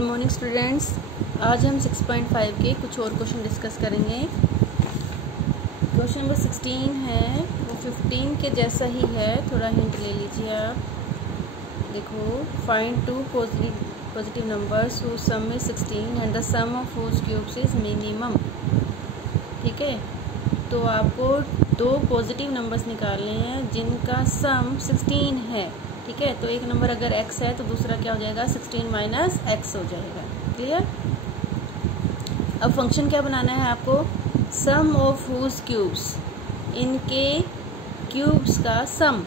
Good morning students. आज हम 6.5 के कुछ और क्वेश्चन डिस्कस करेंगे। क्वेश्चन नंबर 16 है, वो 15 के जैसा ही है, थोड़ा हिंट ले लीजिए आप। देखो, find two positive numbers whose sum is 16 and the sum of whose cubes is minimum। ठीक है, तो आपको दो पॉजिटिव नंबर्स निकालने हैं जिनका सम 16 है। ठीक है, तो एक नंबर अगर x है तो दूसरा क्या हो जाएगा, 16 माइनस x हो जाएगा। क्लियर। अब फंक्शन क्या बनाना है आपको, सम ऑफ हुज क्यूब्स, इनके क्यूब्स का सम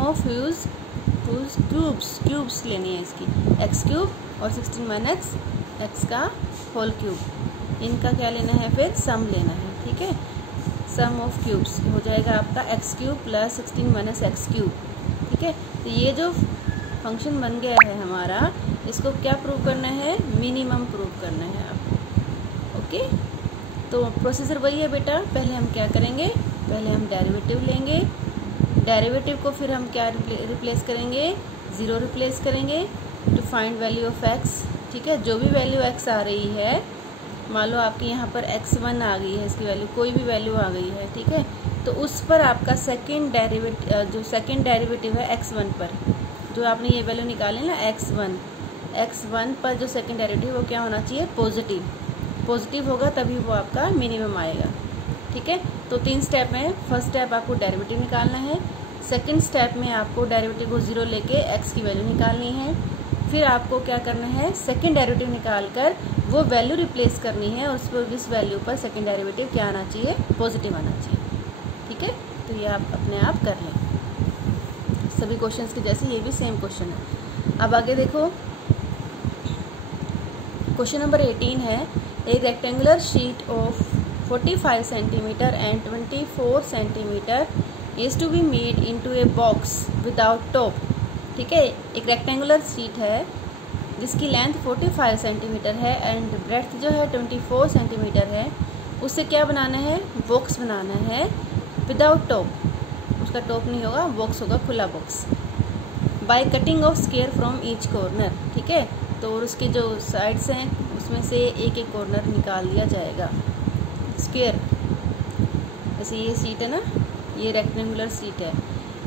ऑफ हुज क्यूब्स लेनी है इसकी, x क्यूब और 16 माइनस x का होल क्यूब, इनका क्या लेना है, फिर सम लेना है। ठीक है, सम ऑफ क्यूब्स हो जाएगा आपका x cube plus 16 minus x cube. ठीक है, तो ये जो फंक्शन बन गया है हमारा, इसको क्या प्रूव करना है, मिनिमम प्रूव करना है आपको। ओके, तो प्रोसीजर वही है बेटा। पहले हम क्या करेंगे, पहले हम डेरिवेटिव लेंगे, डेरिवेटिव को फिर हम क्या रिप्लेस करेंगे, ज़ीरो रिप्लेस करेंगे to find value of x। ठीक है, जो भी वैल्यू x आ रही है, मान लो आपके यहाँ पर x1 आ गई है, इसकी वैल्यू कोई भी वैल्यू आ गई है। ठीक है, तो उस पर आपका सेकंड डेरिवेटिव है x1 पर, जो आपने ये वैल्यू निकाली ना x1 पर जो सेकंड डेरिवेटिव वो क्या होना चाहिए, पॉजिटिव होगा, तभी वो आपका मिनिमम आएगा। ठीक है, तो 3 स्टेप हैं। फर्स्ट स्टेप आपको डेरिवेटिव निकालना है, सेकंड स्टेप में आपको डेरिवेटिव को 0 लेके x की वैल्यू निकालनी है, फिर आपको क्या करना है, सेकंड डेरिवेटिव निकाल कर वो वैल्यू रिप्लेस करनी है, और उस वैल्यू पर सेकंड डेरिवेटिव क्या आना चाहिए, पॉजिटिव आना चाहिए। ठीक है, तो ये आप अपने आप कर लें, सभी क्वेश्चंस के जैसे ये भी सेम क्वेश्चन है। अब आगे देखो, क्वेश्चन नंबर 18 है, एक rectangular sheet of 45 centimetre and 24 centimetre is to be made into a box without top. ठीक है, एक रेक्टेंगुलर शीट है जिसकी लेंथ 45 सेंटीमीटर है एंड ब्रेड्थ जो है 24 सेंटीमीटर है, उससे क्या बनाना है, बॉक्स बनाना है विदाउट टॉप। उसका टॉप नहीं होगा, बॉक्स होगा, खुला box. By cutting of square from each corner. ठीक है, तो और उसके जो साइड्स हैं उसमें से एक एक कॉर्नर निकाल दिया जाएगा। स्क्वायर, जैसे ये सीट है ना, ये रेक्टेंगुलर सीट है,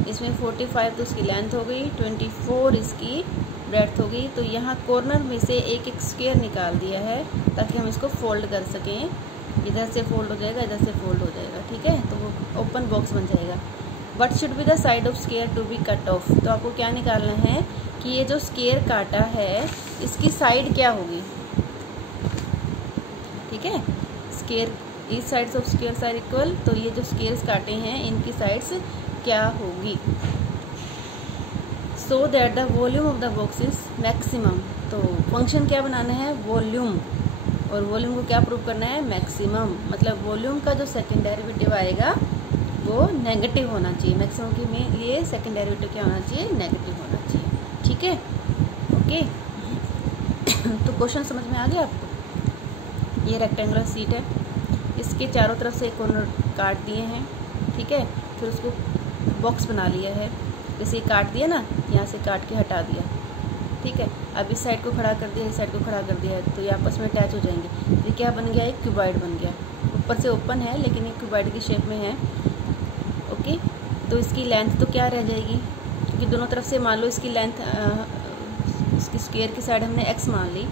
इसमें 45 तो उसकी लेंथ हो गई, 24 इसकी ब्रेड्थ हो गई, तो यहाँ कॉर्नर में से एक एक स्क्वायर निकाल दिया है ताकि हम इसको फोल्ड कर सकें। इधर से फोल्ड हो जाएगा, इधर से फोल्ड हो जाएगा। ठीक है, तो वो ओपन बॉक्स बन जाएगा। What should be the side of square to be cut off. तो आपको क्या निकालना है कि ये जो स्क्वायर काटा है इसकी साइड क्या होगी। ठीक है, square is sides of square are equal, तो ये जो स्क्वायर्स काटे हैं इनकी साइड्स क्या होगी, so that the volume of the box is maximum. तो फंक्शन क्या बनाना है, वॉल्यूम, और वॉल्यूम को क्या प्रूव करना है, मैक्सिमम। मतलब वॉल्यूम का जो सेकंड डेरिवेटिव आएगा वो नेगेटिव होना चाहिए, मैक्सिमम के लिए सेकंड डेरिवेटिव क्या होना चाहिए, नेगेटिव होना चाहिए। ठीक है, ओके। तो क्वेश्चन समझ में आ गया आपको। ये रेक्टेंगुलर सीट है, इसके चारों तरफ से कॉर्नर काट दिए हैं। ठीक है, फिर उसको बॉक्स बना लिया है, जैसे ये काट दिया ना, यहाँ से काट के हटा दिया। ठीक है, अब इस साइड को खड़ा कर दिया, इस साइड को खड़ा कर दिया, तो ये आपस में अटैच हो जाएंगे। ये क्या बन गया, एक क्यूबॉइड बन गया। ऊपर से ओपन है लेकिन ये क्यूबॉइड की शेप में है। ओके, तो इसकी लेंथ तो क्या रह जाएगी, क्योंकि दोनों तरफ से मान लो इसकी लेंथ, इसकी स्क्वायर की साइड हमने x मान ली,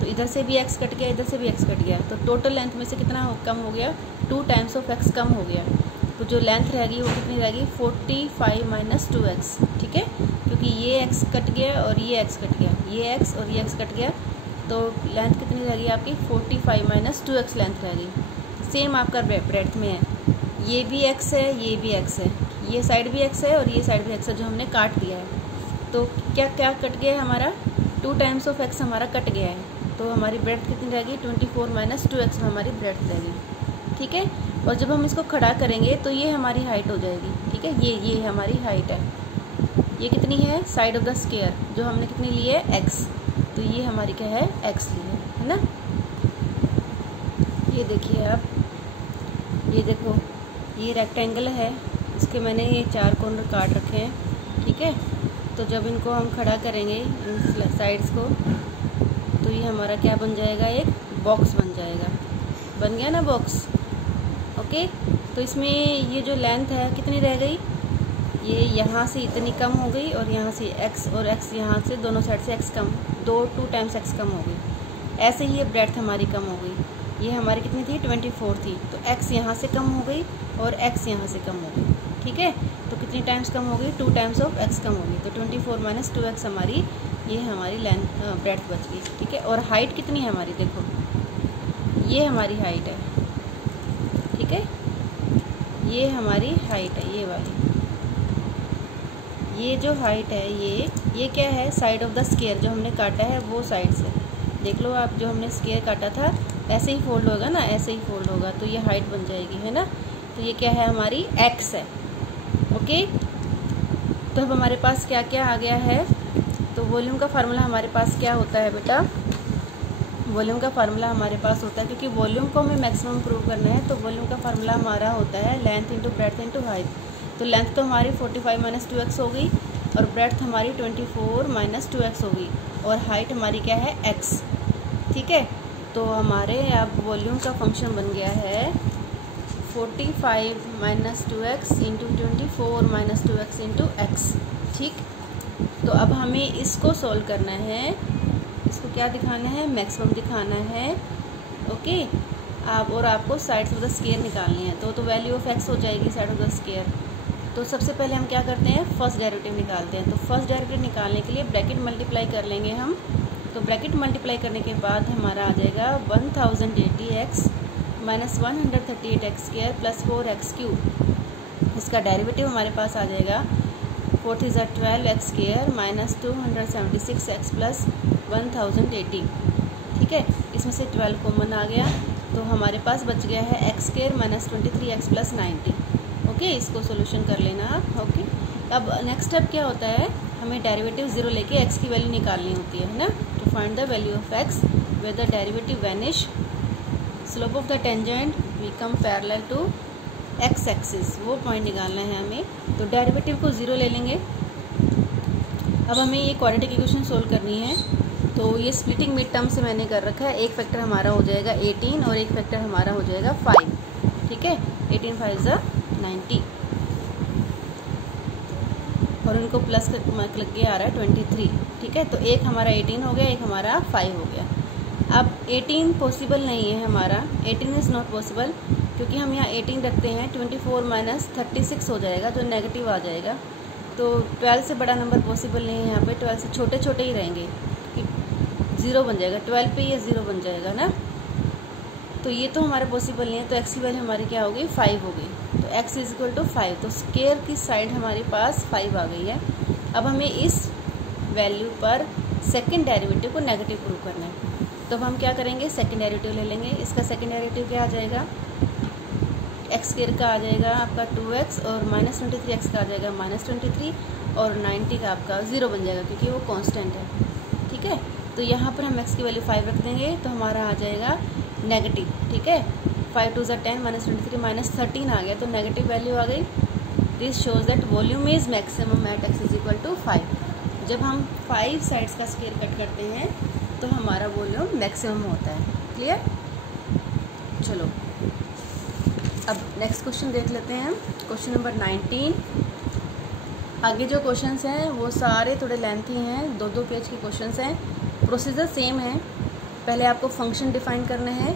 तो इधर से भी x कट गया, इधर से भी x कट गया, तो टोटल लेंथ में से कितना कम हो गया, 2 टाइम्स ऑफ x कम हो गया। तो जो लेंथ रहेगी वो कितनी रहेगी, 45 माइनस 2x। ठीक है, क्योंकि ये x कट गया और ये x कट गया, ये x और ये x कट गया, तो लेंथ कितनी रहेगी आपकी, 45 माइनस 2x लेंथ रहेगी। सेम आपका ब्रेड्थ में है, ये भी x है, ये भी x है, ये साइड भी x है और ये साइड भी x है, जो हमने काट दिया है। तो क्या क्या कट गया है हमारा, 2 टाइम्स ऑफ x हमारा कट गया है, तो हमारी ब्रेड्थ कितनी रहेगी, 24 माइनस 2x हमारी ब्रेड्थ रहेगी। ठीक है, और जब हम इसको खड़ा करेंगे तो ये हमारी हाइट हो जाएगी। ठीक है, ये हमारी हाइट है, ये कितनी है, साइड ऑफ द स्क्वायर जो हमने कितनी ली है, x, तो ये हमारी क्या है, x ली है ना। ये देखिए आप, ये देखो, ये रेक्टेंगल है, इसके मैंने ये 4 कॉर्नर काट रखे हैं। ठीक है, तो जब इनको हम खड़ा करेंगे इन साइड्स को, तो ये हमारा क्या बन जाएगा, एक बॉक्स बन जाएगा। बन गया ना बॉक्स। ओके, तो इसमें ये जो लेंथ है कितनी रह गई, ये यहाँ से इतनी कम हो गई और यहाँ से x और x यहाँ से दोनों साइड से x कम, 2 टाइम्स x कम हो गई। ऐसे ही ये ब्रेड्थ हमारी कम हो गई। ये हमारी कितनी थी, 24 थी, तो x यहाँ से कम हो गई और x यहाँ से कम हो गई। ठीक है, तो कितनी टाइम्स कम हो गई, 2 टाइम्स ऑफ x कम हो गई। तो 24 माइनस 2x हमारी, ये हमारी लेंथ ब्रेड्थ बच गई। ठीक है, और हाइट कितनी है हमारी, देखो ये हमारी हाइट है। ठीक है, ये हमारी हाइट है, ये वाली, ये जो हाइट है ये क्या है, साइड ऑफ द स्क्वायर जो हमने काटा है वो साइड से देख लो आप, जो हमने स्क्वायर काटा था ऐसे ही फोल्ड होगा ना, ऐसे ही फोल्ड होगा, तो ये हाइट बन जाएगी, है ना। तो ये क्या है, हमारी x है। ओके, तो अब हमारे पास क्या क्या आ गया है। तो वॉल्यूम का फार्मूला हमारे पास क्या होता है बेटा, वॉल्यूम का फार्मूला हमारे पास होता है, क्योंकि वॉल्यूम को हमें मैक्सिमम प्रूव करना है, तो वॉल्यूम का फार्मूला हमारा होता है length into breadth into height. तो लेंथ तो हमारी 45 माइनस 2x हो गई और ब्रेड्थ हमारी 24 माइनस 2x हो गई और हाइट हमारी क्या है, x। ठीक है, तो हमारे अब वॉल्यूम का फंक्शन बन गया है 45 minus 2x into 24 minus 2x into x। ठीक, तो अब हमें इसको सॉल्व करना है, इसको क्या दिखाना है, मैक्सिमम दिखाना है। ओके, आप और आपको साइड्स ऑफ द स्क्वायर निकालनी है, तो वैल्यू ऑफ x हो जाएगी साइड ऑफ द स्क्वायर। तो सबसे पहले हम क्या करते हैं, फर्स्ट डेरिवेटिव निकालते हैं। तो फर्स्ट डेरिवेटिव निकालने के लिए ब्रैकेट मल्टीप्लाई कर लेंगे हम। तो ब्रैकेट मल्टीप्लाई करने के बाद हमारा आ जाएगा 1080x minus 138x square plus 4x cube. इसका डेरिवेटिव हमारे पास आ जाएगा 4 3 12x square minus 276x plus 1080। ठीक है, इसमें से 12 कॉमन आ गया, तो हमारे पास बच गया है x square minus 23x plus 90। Okay, इसको सोल्यूशन कर लेना आप। ओके, अब नेक्स्ट स्टेप क्या होता है, हमें डेरिवेटिव 0 लेके x की वैल्यू निकालनी होती है ना। To find the value of x where the derivative vanish, slope of the tangent become parallel to x axis, वो पॉइंट निकालना है हमें। तो डेरिवेटिव को 0 ले लेंगे। अब हमें ये क्वाड्रेटिक इक्वेशन सोल्व करनी है। तो ये स्प्लिटिंग मिड टर्म से मैंने कर रखा है, एक फैक्टर हमारा हो जाएगा 18 और एक फैक्टर हमारा हो जाएगा 5। ठीक है, 18 5 ज़ा 90 और उनको प्लस लग के आ रहा है 23। ठीक है, तो एक हमारा 18 हो गया, एक हमारा 5 हो गया। अब 18 पॉसिबल नहीं है हमारा, 18 इज़ नॉट पॉसिबल, क्योंकि हम यहाँ 18 रखते हैं 24 माइनस 36 हो जाएगा, जो नेगेटिव आ जाएगा। तो 12 से बड़ा नंबर पॉसिबल नहीं है यहाँ पे, 12 से छोटे छोटे ही रहेंगे, 0 बन जाएगा 12 पे, ये 0 बन जाएगा ना। तो ये तो हमारा पॉसिबल नहीं है, तो x की वैल्यू हमारी क्या हो गई, 5 हो गई। तो x इज इक्वल टू 5, तो स्क्वायर की साइड हमारे पास 5 आ गई है। अब हमें इस वैल्यू पर सेकंड डेरिवेटिव को नेगेटिव प्रूव करना है। तो अब हम क्या करेंगे, सेकंड डेरिवेटिव ले लेंगे। इसका सेकंड डेरिवेटिव क्या आ जाएगा, एक्स स्क्वायर का आ जाएगा आपका 2x और माइनस 23x का आ जाएगा माइनस 23 और 90 का आपका 0 बन जाएगा, क्योंकि वो कांस्टेंट है। ठीक है, तो यहाँ पर हम x की वैल्यू 5 रख देंगे, तो हमारा आ जाएगा नेगेटिव। ठीक है, 5 2 ज़ा 10 माइनस 23 माइनस 13 आ गया, तो नेगेटिव वैल्यू आ गई। This shows that volume is maximum at x is equal to 5। जब हम 5 साइड्स का स्क्वायर कट करते हैं तो हमारा वॉल्यूम मैक्सिमम होता है। क्लियर, चलो अब नेक्स्ट क्वेश्चन देख लेते हैं हम, क्वेश्चन नंबर 19। आगे जो क्वेश्चंस हैं वो सारे थोड़े लेंथी हैं, 2-2 पेज के क्वेश्चंस हैं। प्रोसीजर सेम है, पहले आपको फंक्शन डिफाइन करना है,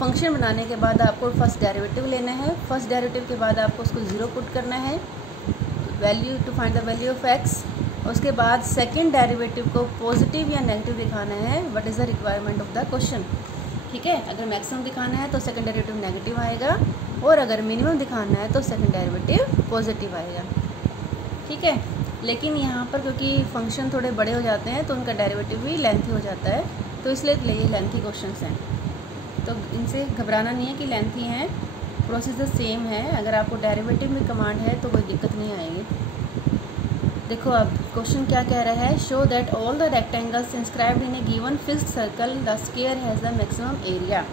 फंक्शन बनाने के बाद आपको फर्स्ट डेरिवेटिव लेना है, फर्स्ट डेरिवेटिव के बाद आपको उसको 0 पुट करना है, value to find the value of x। उसके बाद सेकंड डेरिवेटिव को पॉजिटिव या नेगेटिव दिखाना है, what is the requirement of the question. ठीक है, अगर मैक्सिमम दिखाना है तो सेकंड डेरिवेटिव नेगेटिव आएगा, और अगर मिनिमम दिखाना है तो सेकंड डेरिवेटिव पॉजिटिव आएगा। ठीक है, लेकिन यहाँ पर क्योंकि फंक्शन थोड़े बड़े हो जाते हैं तो उनका डेरिवेटिव भी लेंथी हो जाता है, तो इसलिए ये लेंथी क्वेश्चंस हैं, तो इनसे घबराना नहीं है कि लेंथी हैं, प्रोसीजर सेम है। अगर आपको डेरिवेटिव में कमांड है तो कोई दिक्कत नहीं आएगी। देखो अब क्वेश्चन क्या कह रहा है, show that all the rectangles inscribed in A given fixed circle the square has the maximum area.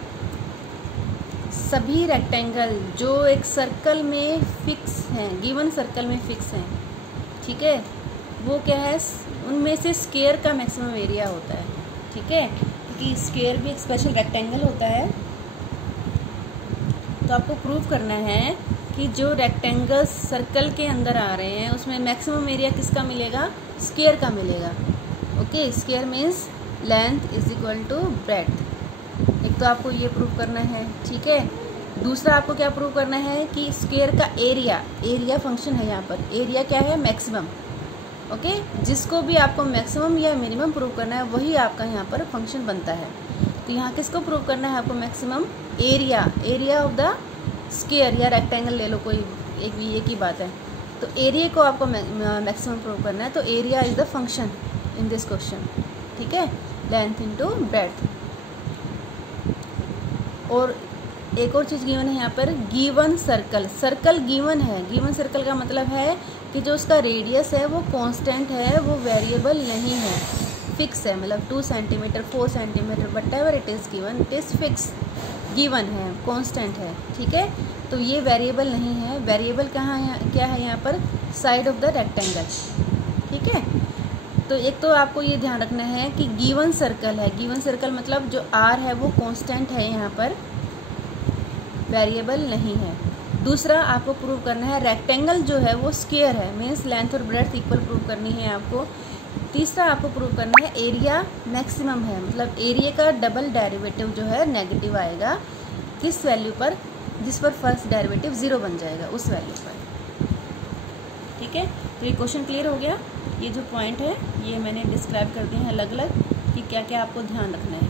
सभी रेक्टेंगल जो एक सर्कल में फिक्स हैं, गिवन सर्कल में फिक्स हैं, ठीक है, वो क्या है, उनमें से स्क्वायर का मैक्सिमम एरिया होता है। ठीक है, कि स्क्वायर भी एक स्पेशल रेक्टेंगल होता है। तो आपको प्रूव करना है कि जो रेक्टेंगल सर्कल के अंदर आ रहे हैं उसमें मैक्सिमम एरिया किसका मिलेगा, स्क्वायर का मिलेगा। Okay, square means length is equal to breadth. एक तो आपको ये प्रूव करना है, ठीक है। दूसरा आपको क्या प्रूव करना है कि स्क्वायर का एरिया फंक्शन है यहाँ पर, एरिया क्या है, मैक्सिमम। ओके, जिसको भी आपको मैक्सिमम या मिनिमम प्रूव करना है वही आपका यहाँ पर फंक्शन बनता है। तो यहाँ किसको प्रूव करना है आपको, maximum area of the square या रेक्टेंगल ले लो, कोई एक ही बात है। तो एरिया को आपको मैक्सिमम प्रूव करना है, तो area is the function in this question, ठीक है, लेंथ इनटू ब्रेड्थ। और एक और चीज़ गिवन है यहाँ पर, गिवन सर्कल गिवन है। गिवन सर्कल का मतलब है कि जो उसका रेडियस है वो कांस्टेंट है, वो वेरिएबल नहीं है, फिक्स है। मतलब 2 centimetre 4 centimetre what ever it is given, it is fix, given है, कांस्टेंट है, ठीक है। तो ये वेरिएबल नहीं है। वेरिएबल कहाँ है, क्या है यहाँ पर, साइड ऑफ द रेक्टेंगल, ठीक है। तो एक तो आपको ये ध्यान रखना है कि गिवन सर्कल है, गिवन सर्कल मतलब जो आर है वो कांस्टेंट है, यहाँ पर वेरिएबल नहीं है। दूसरा आपको प्रूव करना है रेक्टेंगल जो है वो स्क्वायर है, मीन्स लेंथ और ब्रेड्थ इक्वल प्रूव करनी है आपको। तीसरा आपको प्रूव करना है एरिया मैक्सिमम है, मतलब एरिया का डबल डेरिवेटिव जो है नेगेटिव आएगा किस वैल्यू पर, जिस पर फर्स्ट डेरिवेटिव 0 बन जाएगा, उस वैल्यू पर, ठीक है। तो ये क्वेश्चन क्लियर हो गया। ये जो पॉइंट है ये मैंने डिस्क्राइब कर दिए हैं अलग अलग कि क्या क्या आपको ध्यान रखना है,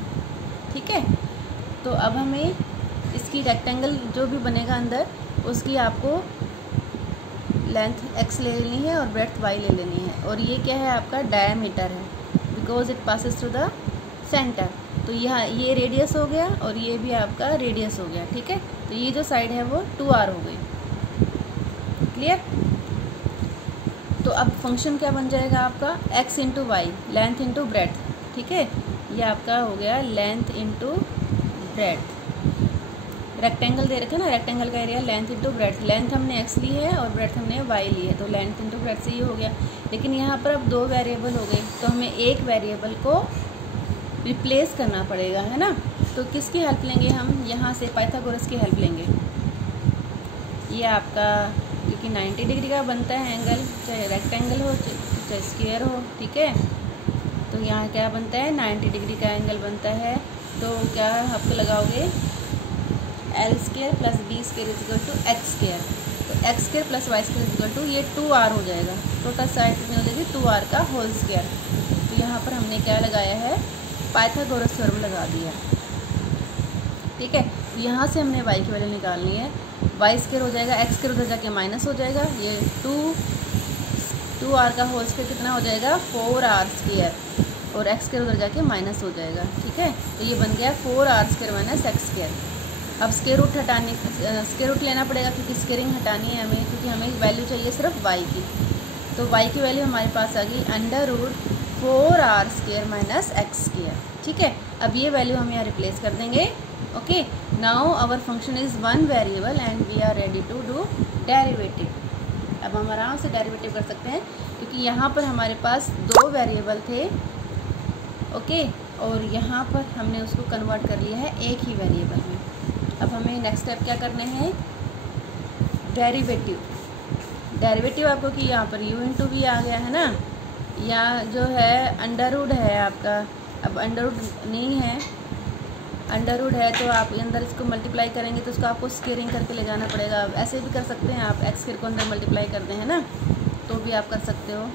ठीक है। तो अब हमें इसकी रेक्टेंगल जो भी बनेगा अंदर उसकी आपको लेंथ x ले लेनी है और ब्रेड्थ y ले लेनी है। और ये क्या है, आपका डायमीटर है, because it passes through the centre. तो यहाँ ये रेडियस हो गया और ये भी आपका रेडियस हो गया, ठीक है। तो ये जो साइड है वो 2r हो गई, क्लियर। तो अब फंक्शन क्या बन जाएगा आपका, x into y, length into breadth, ठीक है। ये आपका हो गया लेंथ इंटू ब्रेड्थ। रेक्टेंगल दे रखे ना, रेक्टेंगल का area length into breadth, length हमने x ली है और ब्रेड्थ हमने y ली है, तो लेंथ इंटू ब्रेड्थ से ये हो गया। लेकिन यहाँ पर अब 2 वेरिएबल हो गए, तो हमें एक वेरिएबल को रिप्लेस करना पड़ेगा, है ना। तो किसकी हेल्प लेंगे हम, यहाँ से पाइथागोरस की हेल्प लेंगे। ये आपका क्योंकि 90 डिग्री का बनता है एंगल, चाहे रेक्टेंगल हो चाहे स्क्वायर हो, ठीक है। तो यहाँ क्या बनता है, 90 डिग्री का एंगल बनता है। तो क्या आपको लगाओगे, L square plus B square is equal to X square. तो X square plus Y square is equal to ये 2r हो जाएगा, टोटल साइड कितनी हो जाएगी 2r का होल स्क्वायर। तो यहाँ पर हमने क्या लगाया है, पाइथागोरस थ्योरम लगा दिया, ठीक है। तो यहाँ से हमने y की वैल्यू निकालनी है, वाई स्क्वायर हो जाएगा, एक्स स्क्वायर उधर जाके माइनस हो जाएगा, ये 2r का होल स्क्वायर कितना हो जाएगा 4r स्क्वायर, और एक्स स्क्वायर उधर जाके माइनस हो जाएगा, ठीक है। तो ये बन गया 4r square minus x square. अब स्क्वायर रूट लेना पड़ेगा क्योंकि स्क्वेयरिंग हटानी है हमें, क्योंकि हमें वैल्यू चाहिए सिर्फ y की। तो y की वैल्यू हमारे पास आ गई √4r square minus x square, ठीक है। अब ये वैल्यू हम यहाँ रिप्लेस कर देंगे। Okay, now our function is 1 variable and we are ready to do derivative. अब हम आराम से डेरिवेटिव कर सकते हैं क्योंकि यहाँ पर हमारे पास 2 वेरिएबल थे, ओके, और यहाँ पर हमने उसको कन्वर्ट कर लिया है एक ही वेरिएबल में। अब हमें नेक्स्ट स्टेप क्या करने हैं, डेरिवेटिव आपको कि यहाँ पर u इंटू भी आ गया है ना, या जो है अंडर रूट है आपका। अब अंडर रूट नहीं है, अंडर रूट है तो आप अंदर इसको मल्टीप्लाई करेंगे तो उसको आपको स्क्वेयरिंग करके ले जाना पड़ेगा। अब ऐसे भी कर सकते हैं आप, एक्स स्क्वेयर को अंदर मल्टीप्लाई करते हैं ना, तो भी आप कर सकते हो।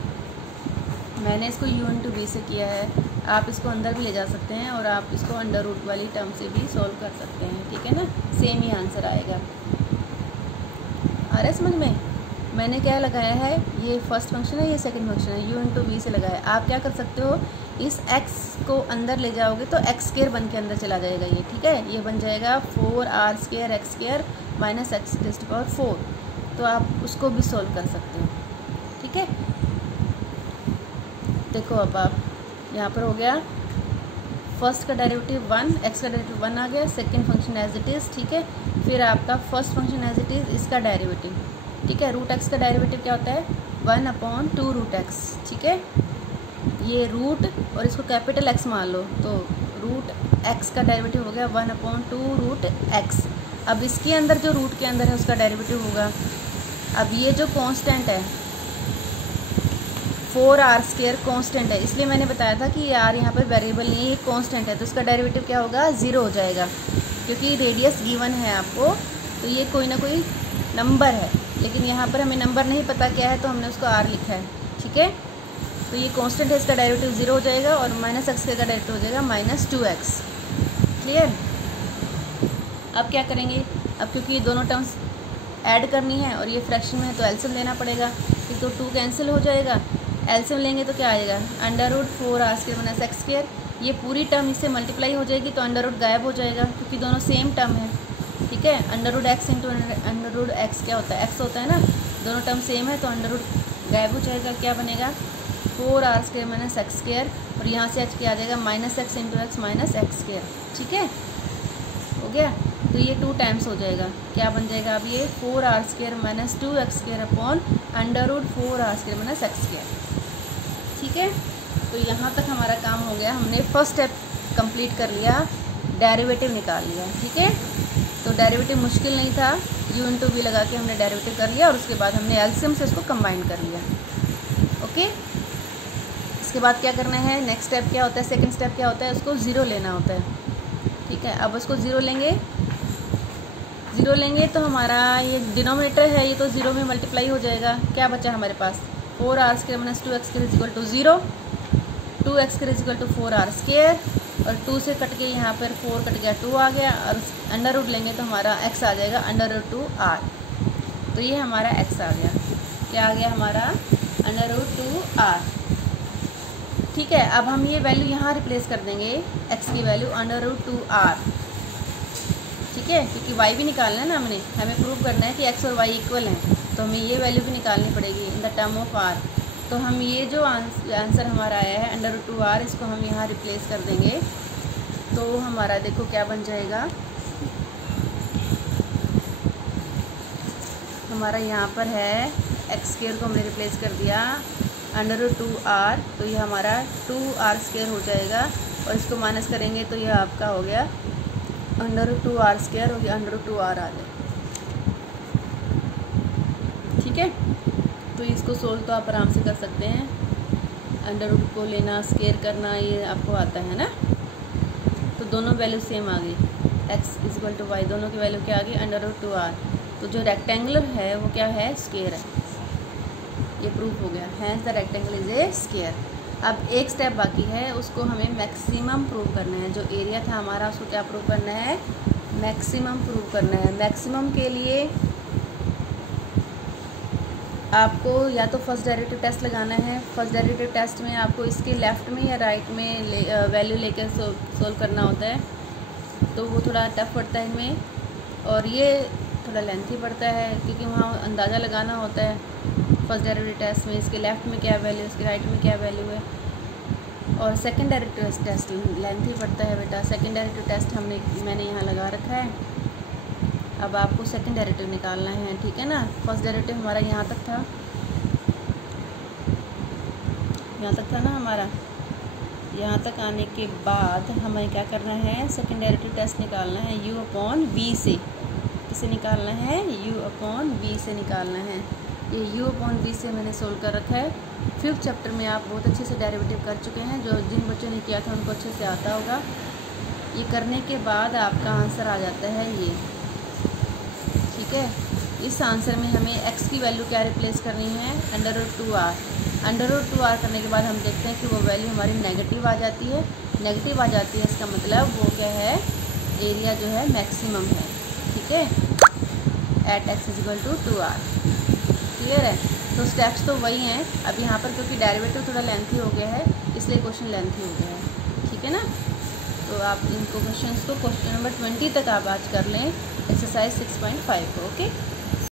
मैंने इसको u इंटू v से किया है, आप इसको अंदर भी ले जा सकते हैं और आप इसको अंडर रूट वाली टर्म से भी सॉल्व कर सकते हैं, ठीक है ना, सेम ही आंसर आएगा। आ रहा है समझ में। मैंने क्या लगाया है, ये फर्स्ट फंक्शन है, ये सेकंड फंक्शन है, u इंटू वी से लगाया। आप क्या कर सकते हो, इस x को अंदर ले जाओगे तो एक्स स्क्वायर बन के अंदर चला जाएगा ये, ठीक है। ये बन जाएगा 4r square x square minus x to the power 4। तो आप उसको भी सॉल्व कर सकते हो, ठीक है। देखो अब आप यहाँ पर हो गया, फर्स्ट का डेरिवेटिव 1, एक्स का डेरिवेटिव 1 आ गया, second function as it is, ठीक है। फिर आपका first function as it is, इसका डेरिवेटिव, ठीक है। रूट एक्स का डेरिवेटिव क्या होता है 1/2 रूट एक्स, ठीक है। ये रूट और इसको कैपिटल एक्स मान लो, तो रूट एक्स का डेरिवेटिव हो गया 1/2 रूट एक्स। अब इसके अंदर जो रूट के अंदर है उसका डेरिवेटिव होगा। अब ये जो कांस्टेंट है 4r² कांस्टेंट है, इसलिए मैंने बताया था कि यार यहाँ पर वेरिएबल नहीं है, ये कांस्टेंट है, तो इसका डेरिवेटिव क्या होगा 0 हो जाएगा, क्योंकि रेडियस गिवन है आपको, तो ये कोई ना कोई नंबर है, लेकिन यहाँ पर हमें नंबर नहीं पता क्या है तो हमने उसको r लिखा है। ठीक है, तो ये कांस्टेंट है, इसका डेरिवेटिव 0 हो जाएगा और -x का डेरिवेटिव हो जाएगा -2x। क्लियर। अब क्या करेंगे, अब क्योंकि ये दोनों टर्म्स ऐड करनी है और ये फ्रैक्शन में है तो एलसीएम लेना पड़ेगा। एक तो 2 कैंसिल हो जाएगा, एलसीएम लेंगे तो क्या आएगा √4r² - x²। ये पूरी टर्म इससे मल्टीप्लाई हो जाएगी तो अंडर गायब हो जाएगा, क्योंकि दोनों सेम टर्म है। ठीक है, √x × x क्या होता है, x होता है ना, दोनों टर्म सेम है तो अंडर गायब हो जाएगा। क्या बनेगा 4r² - x², और यहाँ से h क्या आ जाएगा -x × x - x²। ठीक है, हो गया। तो ये 2 टाइम्स हो जाएगा, क्या बन जाएगा अब ये 4r² - 2x² upon √4r² - x²। ठीक है, तो यहाँ तक हमारा काम हो गया, हमने फर्स्ट स्टेप कंप्लीट कर लिया, डेरिवेटिव निकाल लिया। ठीक है, तो डेरिवेटिव मुश्किल नहीं था, u × v लगा के हमने डेरिवेटिव कर लिया और उसके बाद हमने एलसीएम से उसको कंबाइन कर लिया। ओके, इसके बाद क्या करना है, नेक्स्ट स्टेप क्या होता है, सेकंड स्टेप क्या होता है, उसको 0 लेना होता है। ठीक है, अब उसको 0 लेंगे तो हमारा ये डिनोमिनेटर है, ये तो 0 में मल्टीप्लाई हो जाएगा। क्या बचा हमारे पास 4r² - 2x² = 0, 2x² = 4r², और 2 से कट के यहाँ पर 4 कट गया 2 आ गया, और अंडर रूट लेंगे तो हमारा x आ जाएगा √2r। तो ये हमारा x आ गया, क्या आ गया हमारा √2r। ठीक है, अब हम ये वैल्यू यहाँ रिप्लेस कर देंगे, x की वैल्यू √2r। ठीक है, क्योंकि y भी निकालना है ना, हमें प्रूव करना है कि x और y इक्वल हैं, तो हमें ये वैल्यू भी निकालनी पड़ेगी in the term of r। तो हम ये जो आंसर हमारा आया है √2r, इसको हम यहाँ रिप्लेस कर देंगे, तो हमारा देखो क्या बन जाएगा, हमारा यहाँ पर है x² को हमने रिप्लेस कर दिया √2r, तो ये हमारा 2r² हो जाएगा, और इसको माइनस करेंगे तो ये आपका हो गया √2r² और ये √2r आ जाए। ठीक है, तो इसको सोल्व तो आप आराम से कर सकते हैं, अंडर रूट को लेना, स्केयर करना, ये आपको आता है ना। तो दोनों वैल्यू सेम आ गई, x = y, दोनों की वैल्यू क्या आ गई √2r। तो जो रेक्टेंगुलर है वो क्या है, स्केयर है, ये प्रूफ हो गया, hence the rectangle is a square. अब एक स्टेप बाकी है, उसको हमें मैक्सिमम प्रूव करना है, जो एरिया था हमारा उसको क्या प्रूव करना है, मैक्सिमम प्रूव करना है। मैक्सिमम के लिए आपको या तो फर्स्ट डेरिवेटिव टेस्ट लगाना है, फर्स्ट डेरिवेटिव टेस्ट में आपको इसके लेफ़्ट में या राइट में वैल्यू लेकर सोल्व करना होता है, तो वो थोड़ा टफ पड़ता है इनमें, और ये थोड़ा लेंथी पड़ता है, क्योंकि वहाँ अंदाज़ा लगाना होता है फर्स्ट डेरिवेटिव टेस्ट में इसके लेफ़्ट में क्या वैल्यू, इसके राइट में क्या वैल्यू है। और सेकंड डेरिवेटिव टेस्ट लेंथी पड़ता है बेटा, सेकंड डेरिवेटिव टेस्ट मैंने यहाँ लगा रखा है। अब आपको सेकंड डेरिवेटिव निकालना है, ठीक है ना। फर्स्ट डेरिवेटिव हमारा यहाँ तक था, ना हमारा, यहाँ तक आने के बाद हमें क्या करना है, सेकंड डेरिवेटिव टेस्ट निकालना है u/v से। किसे निकालना है, u/v से निकालना है। ये u/v से मैंने सोल्व कर रखा है। 5th चैप्टर में आप बहुत अच्छे से डेरिवेटिव कर चुके हैं, जो जिन बच्चों ने किया था उनको अच्छे से आता होगा। ये करने के बाद आपका आंसर आ जाता है ये, ठीक है। इस आंसर में हमें x की वैल्यू क्या रिप्लेस करनी है, √2r। √2r करने के बाद हम देखते हैं कि वो वैल्यू हमारी नेगेटिव आ जाती है। नेगेटिव आ जाती है, इसका मतलब वो क्या है, एरिया जो है मैक्सिमम है, ठीक है, एट x = 2r। क्लियर है। तो स्टेप्स तो वही हैं। अब यहाँ पर क्योंकि डेरिवेटिव थोड़ा लेंथी हो गया है, इसलिए क्वेश्चन लेंथी हो गया है, ठीक है ना। तो आप इनको क्वेश्चन नंबर 20 तक आप आज कर लें, एक्सरसाइज 6.5 को, ओके।